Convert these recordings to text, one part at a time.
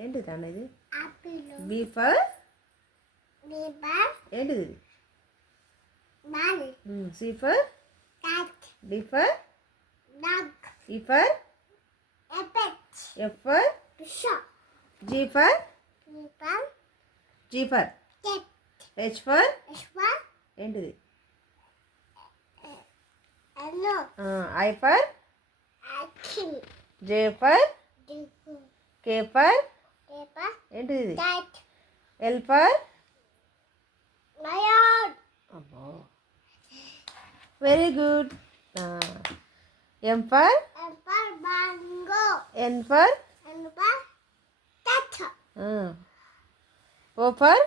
ఏంటిది అన్న ఇది? బీ ఫర్ ఏంటిది ఇది? C for D for E for F for G for H for ఏంటిది? I for J for K for ఏంటిది? ఎల్ ఫర్ అబ్బో very good. M for N for O for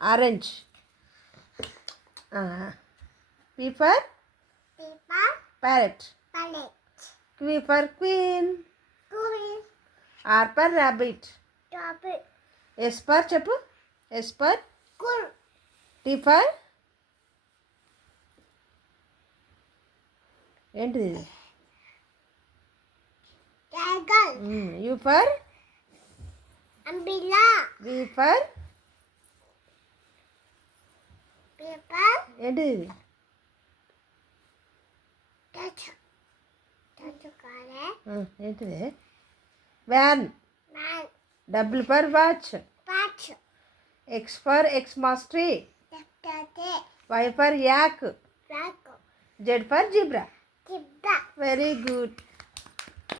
orange. P for parrot. Q for queen. R for rabbit. S for చెప్పు. S for T for ఏంటిది? U for V for ఏంటిది? ఏంటిది? Van. W for watch. X for Xmas tree. Y for yuck. Z for zebra. Very good.